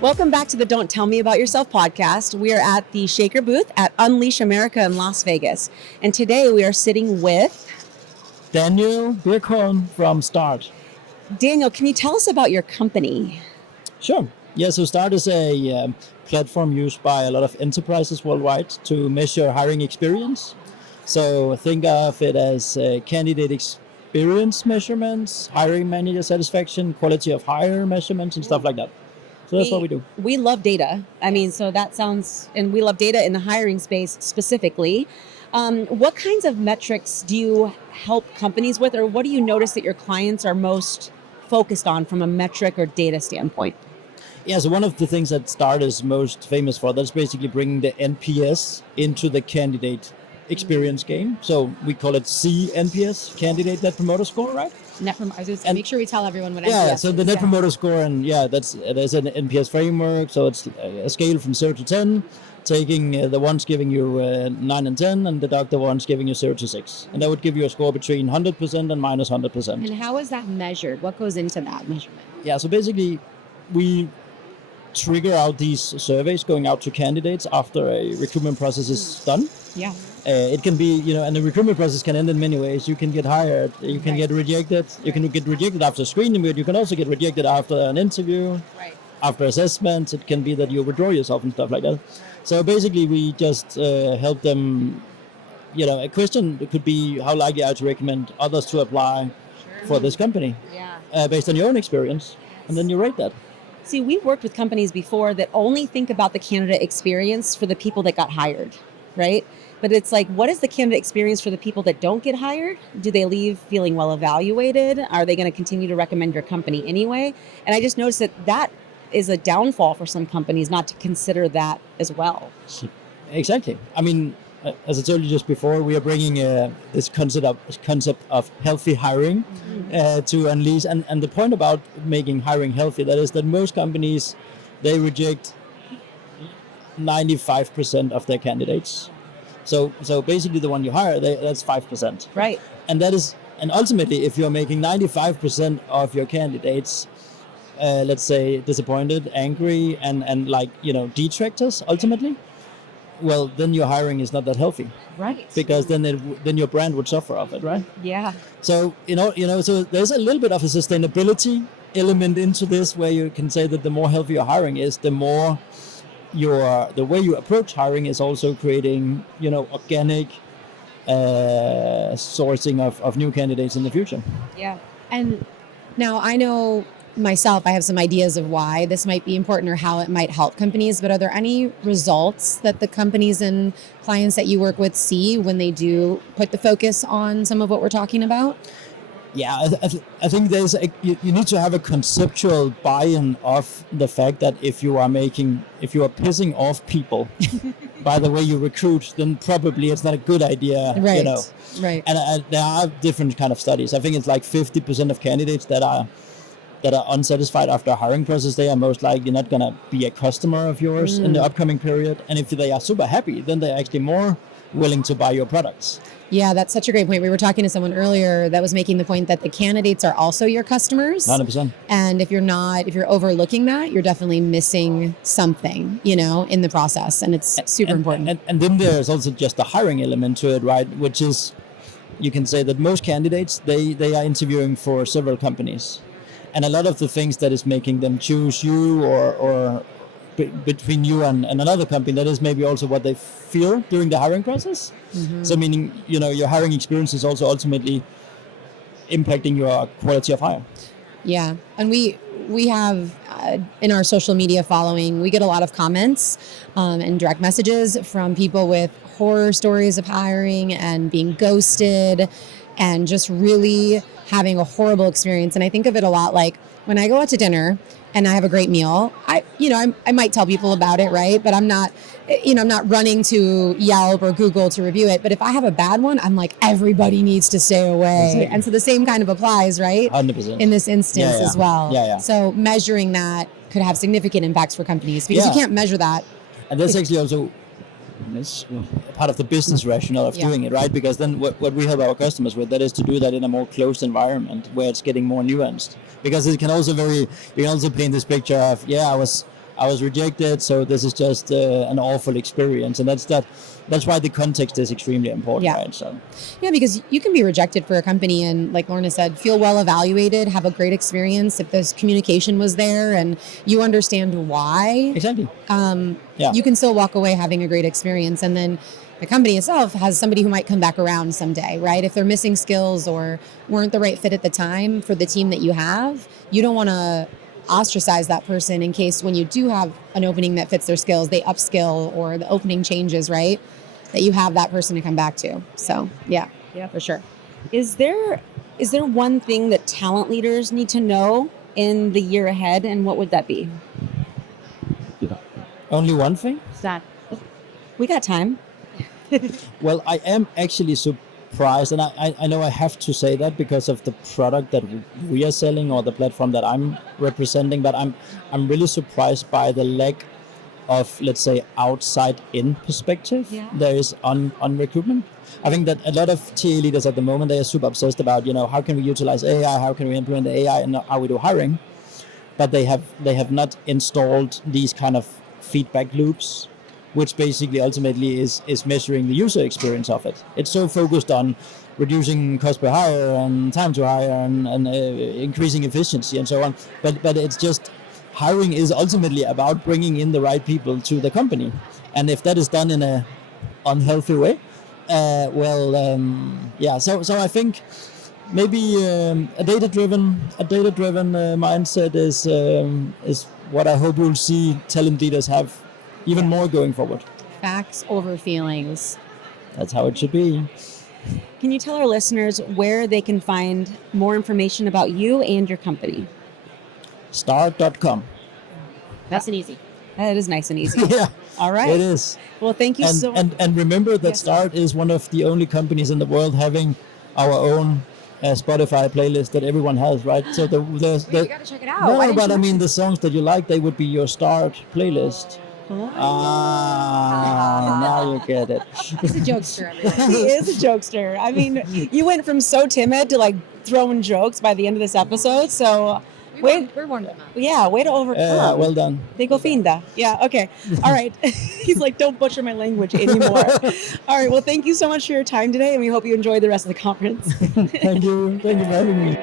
Welcome back to the Don't Tell Me About Yourself podcast. We are at the Shaker booth at Unleash America in Las Vegas. And today we are sitting with Daniel Birkholm from Start. Daniel. Can you tell us about your company? Sure. Yeah, so Start is a platform used by a lot of enterprises worldwide to measure hiring experience. So think of it as candidate experience measurements, hiring manager satisfaction, quality of hire measurements, and stuff like that. So that's what we do. We love data. So that sounds, and we love data in the hiring space specifically. What kinds of metrics do you help companies with, or what do you notice that your clients are most focused on from a metric or data standpoint? Yeah, so one of the things that Start is most famous for, that's basically bringing the NPS into the candidate experience game. So we call it CNPS, Candidate Net Promoter Score, right? Make sure we tell everyone what NPS Yeah, is. so the Net Promoter Score, and there's an NPS framework, so it's a scale from 0 to 10, taking the ones giving you 9 and 10, and deduct the ones giving you 0 to 6. And that would give you a score between 100% and minus 100%. And how is that measured? What goes into that measurement? Yeah, so basically we trigger out these surveys going out to candidates after a recruitment process is done. Yeah. It can be, and the recruitment process can end in many ways. You can get hired, you can get rejected, you can get rejected after screening, but you can also get rejected after an interview, after assessments. It can be that you withdraw yourself and stuff like that. So basically, we just help them. A question could be, how likely are you to recommend others to apply for this company based on your own experience, and then you rate that. See, we've worked with companies before that only think about the candidate experience for the people that got hired, right? But it's like, what is the candidate experience for the people that don't get hired? Do they leave feeling well evaluated? Are they going to continue to recommend your company anyway? And I just noticed that is a downfall for some companies not to consider that as well. Exactly. As I told you just before, we are bringing this concept of healthy hiring to Unleash. And the point about making hiring healthy, that is that most companies, they reject 95% of their candidates. So basically the one you hire, that's 5%. Right. And ultimately, if you're making 95% of your candidates, let's say disappointed, angry, and detractors ultimately, well, then your hiring is not that healthy. Right. Because then your brand would suffer of it, right? Yeah. So, so there's a little bit of a sustainability element into this, where you can say that the more healthy your hiring is, the more the way you approach hiring is also creating, organic sourcing of new candidates in the future. Yeah. And now I know myself, I have some ideas of why this might be important or how it might help companies, but are there any results that the companies and clients that you work with see when they do put the focus on some of what we're talking about? Yeah, I think you need to have a conceptual buy-in of the fact that if you are pissing off people by the way you recruit, then probably it's not a good idea. Right. Right. And there are different kind of studies. I think it's like 50% of candidates that are unsatisfied after a hiring process, they are most likely not going to be a customer of yours in the upcoming period. And if they are super happy, then they're actually more willing to buy your products. Yeah, that's such a great point. We were talking to someone earlier that was making the point that the candidates are also your customers. 100%. And if you're overlooking that, you're definitely missing something, in the process. And it's super important. And then there's also just the hiring element to it, right? Which is, you can say that most candidates, they are interviewing for several companies. And a lot of the things that is making them choose you or between you and another company, that is maybe also what they feel during the hiring process. Mm-hmm. So meaning, your hiring experience is also ultimately impacting your quality of hire. Yeah. And we have in our social media following, we get a lot of comments and direct messages from people with horror stories of hiring and being ghosted and just really having a horrible experience. And I think of it a lot like when I go out to dinner and I have a great meal, I might tell people about it, right? But I'm not running to Yelp or Google to review it. But if I have a bad one, I'm like, everybody needs to stay away. Exactly. And so the same kind of applies, right? 100%. In this instance as well. Yeah. So measuring that could have significant impacts for companies because you can't measure that. And that's actually also It's part of the business rationale of doing it, right? Because then what we help our customers with, that is to do that in a more closed environment where it's getting more nuanced. Because it can also you can also paint this picture of, I I was rejected, so this is just an awful experience. And that's why the context is extremely important, Yeah. right? So Yeah, because you can be rejected for a company and, like Lorna said, feel well evaluated, have a great experience if this communication was there and you understand why. exactly. You can still walk away having a great experience. And then the company itself has somebody who might come back around someday, right? If they're missing skills or weren't the right fit at the time for the team that you have, you don't want to ostracize that person in case when you do have an opening that fits their skills, they upskill or the opening changes, right? That you have that person to come back to. So yeah, for sure. Is there one thing that talent leaders need to know in the year ahead, and what would that be? Only one thing? We got time. Well, I am actually surprised, and I know I have to say that because of the product that we are selling or the platform that I'm representing, but I'm really surprised by the lack of, let's say, outside-in perspective there is on recruitment. I think that a lot of TA leaders at the moment, they are super obsessed about, how can we utilize AI, how can we implement the AI and how we do hiring, but they have not installed these kind of feedback loops, which basically ultimately is measuring the user experience of it. It's so focused on reducing cost per hire and time to hire and increasing efficiency and so on. But it's just hiring is ultimately about bringing in the right people to the company. And if that is done in a unhealthy way, So I think maybe a data-driven mindset is what I hope we'll see talent leaders have even more going forward. Facts over feelings. That's how it should be. Can you tell our listeners where they can find more information about you and your company? Start.com. That's an easy. That is nice and easy. Yeah, All right. it is. Well, thank you so much. And remember that Yes. Start is one of the only companies in the world having our own Spotify playlist that everyone has, right? So the You gotta check it out. Why no, didn't but you I mean the songs that you like, they would be your Start playlist. Now you get it. He's a jokester, everyone. He is a jokester. I mean, you went from so timid to like throwing jokes by the end of this episode. So, We're warming him up. way to overcome. Well done. Digo finda. Yeah, okay. All right. He's like, don't butcher my language anymore. All right. Well, thank you so much for your time today, and we hope you enjoy the rest of the conference. Thank you for having me.